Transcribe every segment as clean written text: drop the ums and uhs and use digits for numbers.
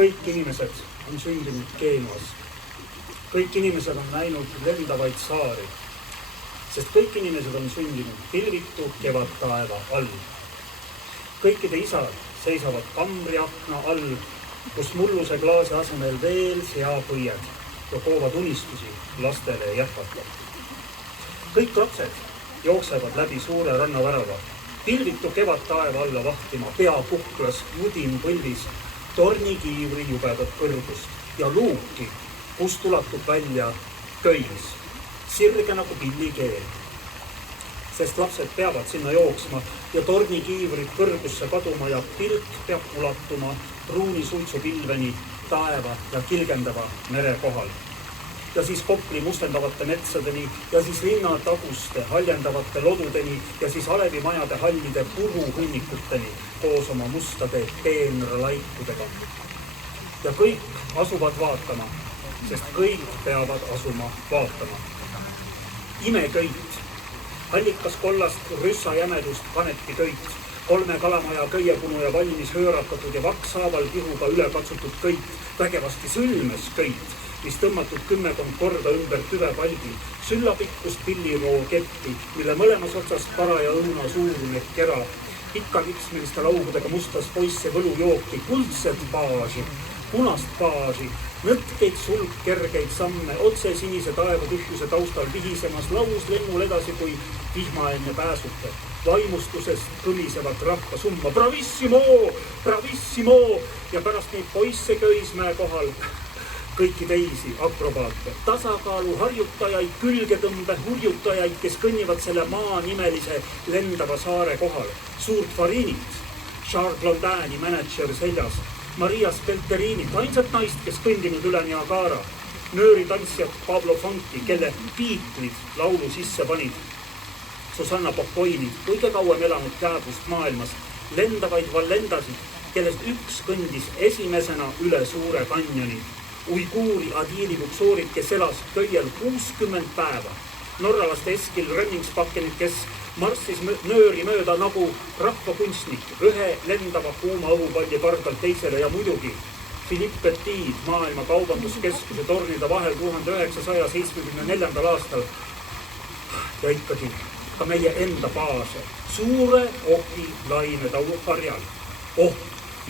Kõik inimesed on sündinud Genuas. Kõik inimesed on näinud lendavaid saari, sest kõik inimesed on sündinud pilvitu kevadtaeva all. Kõikide isad seisavad kambriakna all, kus mulluse klaasi asemel veel seapõied ja koovad unistusi lastele jätkata. Kõik lapsed jooksevad läbi suure rannavärava, pilvitu kevadtaeva alla vahtima, pea kuklas, mudin põlvis, tornikiivri jubedat kõrgust ja luuki, kust ulatub välja köis, sirge nagu pillikeel. Sest lapsed peavad sinna jooksma ja tornikiivrid kõrgusse kaduma ja pilk peab ulatuma pruuni suitsupilveni taeva ja kilgendava mere kohal. Ja siis Kopli mustendavate metsadeni ja siis linnataguste haljendavate lodudeni ja siis alevimajade hallide puruhunnikuteni koos oma mustade peenralaikudega. Ja kõik asuvad vaatama, sest kõik peavad asuma vaatama. Imeköit, hallikas kollast rüssajämedust kanepiköit, 3 kalamaja köiepunu ja valmis hööratatud ja vakshaaval pihuga üle katsutud köit, vägevasti sülmes köit, mis tõmmatud 10 korda ümber tüvepalgi, süllapikkust pilliroo keppi, mille mõlemas otsast paraja õuna suurune kera, pikka kipsmeliste laugudega mustas poisse võlujooki, kuldset baasi, punast baasi, nõtkeid sulg kergeid samme, otse sinise taeva tühjuse taustal vihisemas laus lennul edasi kui vihmaenne pääsute. Vaimustusest kõlisevat rahva summa, bravissimo, bravissimo ja pärast neid poisse Köismäe kohal kõiki teisi akrobaate, tasakaalu harjutajaid, külgetõmbe hurjutajaid, kes kõnnivad selle maa nimelise lendava saare kohal. Suurt Farinit, Charles Blondani mänedžer seljas, Maria Spelterinit, ainsat naist, kes kõndinud üle Niagara, nööritantsijat Pablo Fonki, kelle Beatlesid laulu sisse panid, Susanna Pocoinid, kõige kauem elanud kääbust maailmas, lendavaid Vallendasid, kellest üks kõndis esimesena üle Suure kanjoni, uiguuri Adili Luxoorid, kes elas köiel 60 päeva, norralaste Eskil Rönningspakkenid, kes marssis nööri mööda nagu rahvakunstnik, ühe lendava kuuma õhupalli pardalt teisele ja muidugi Philippe Petit maailma kaubanduskeskuse tornide vahel 1974. aastal ja ikkagi ka meie enda baase suure oki lainetaulu harjal.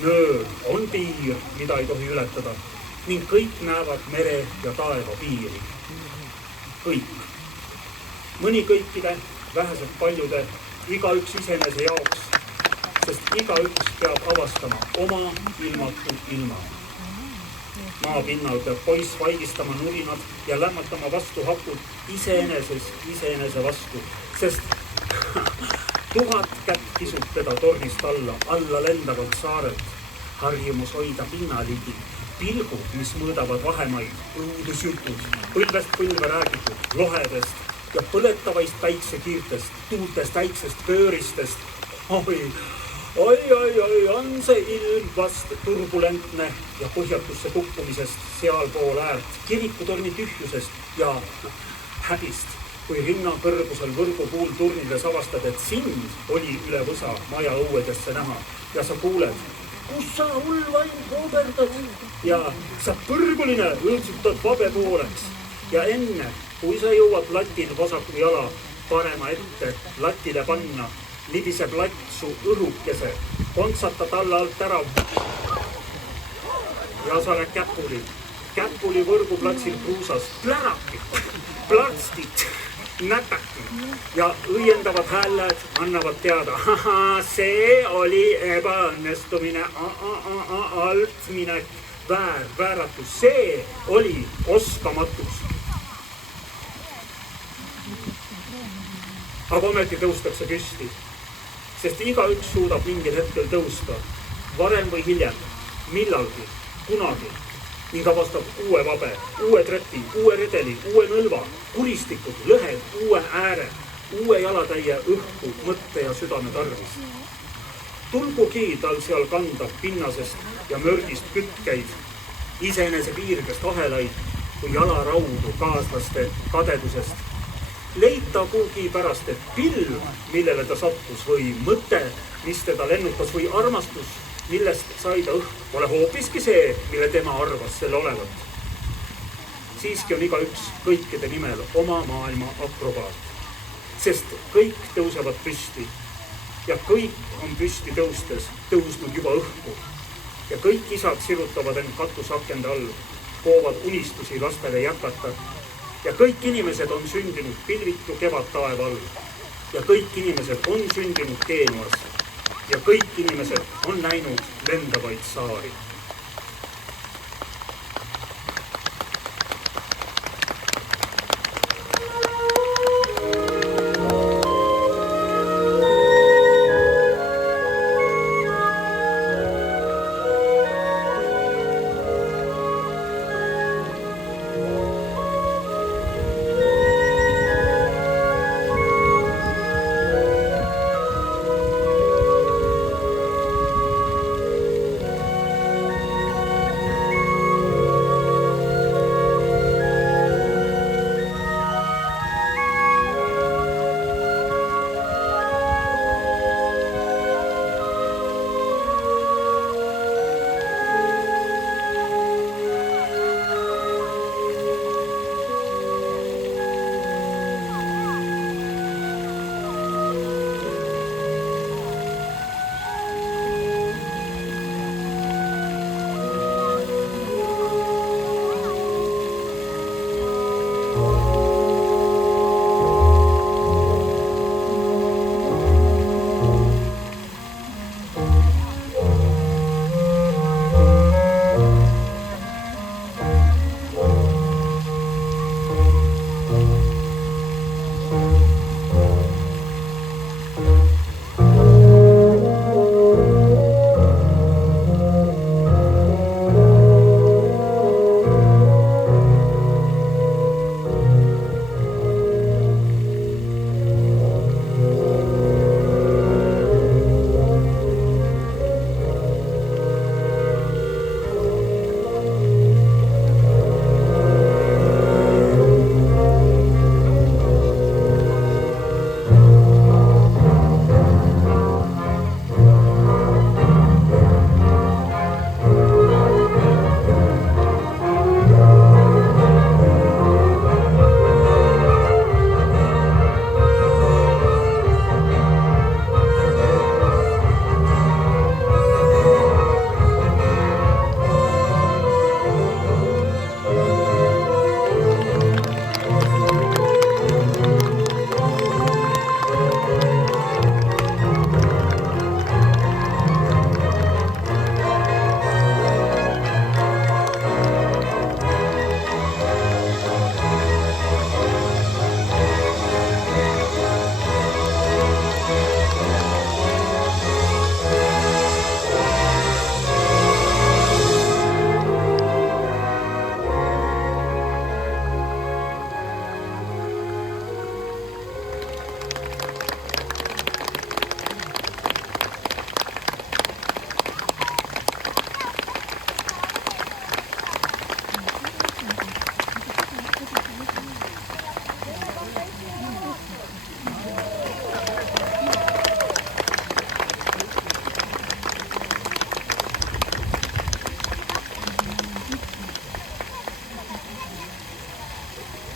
Nöör on piir, mida ei tohi ületada ning kõik näevad mere ja taeva piiri. Kõik. Mõni kõikide, vähesed paljude, igaüks isenese jaoks, sest igaüks peab avastama oma ilmatu ilma. Maapinnal peab poiss vaigistama nurinad ja lämmatama vastu hakud iseenese vastu, sest 1000 kätt kisub teda tornist alla lendavalt saarelt. Harjumus hoida pinnaligi, pilgud, mis mõõdavad vahemaid, õudusjutud, põlvest põlve räägitud, lohedest ja põletavaist päiksekiirtest, tuultest, äiksest, pööristest. Oi, on see ilm vast turbulentne ja põhjatusse kukkumisest sealpool äärt, kirikutorni tühjusest ja häbist, kui rinna kõrgusel võrgupuul turnides avastad, et sind oli üle võsa maja õuedesse näha ja sa kuuled, kus sa hullvaim kooberdad ja sa põrguline õõtsutad vabe pooleks ja enne, kui sa jõuad latil vasaku jala parema ette latile panna, libiseb latt su õhukese, kontsata talle alt ära ja sa oled käpuli võrguplatsil kruusas, plärakid, plastid, nätakid ja õiendavad hääled annavad teada, see oli ebaõnnestumine, altminek, vääratus, see oli oskamatus. Aga ometi tõustakse püsti, sest igaüks suudab mingil hetkel tõusta, varem või hiljem, millalgi, kunagi, ning avastab uue vabe, uue trepi, uue redeli, uue nõlva, kuristikud, lõhed, uue ääre, uue jalatäie õhku, mõtte ja südame tarvis. Tulgugi tal seal kanda pinnasest ja mörgist kütkeid, iseenese piirgest ahelaid kui jalaraudu kaaslaste kadedusest. Leitagugi pärast, et pilv, millele ta sattus või mõte, mis teda lennutas või armastus, millest sai ta õhk, pole hoopiski see, mille tema arvas selle olevat. Siiski on igaüks kõikide nimel oma maailma akrobaat, sest kõik tõusevad püsti ja kõik on püsti tõustes tõusnud juba õhku ja kõik isad sirutavad end katusakende all, koovad unistusi lastele jätkata ja kõik inimesed on sündinud pilvitu kevadtaeva all ja kõik inimesed on sündinud Genuas ja kõik inimesed on näinud lendavaid saari.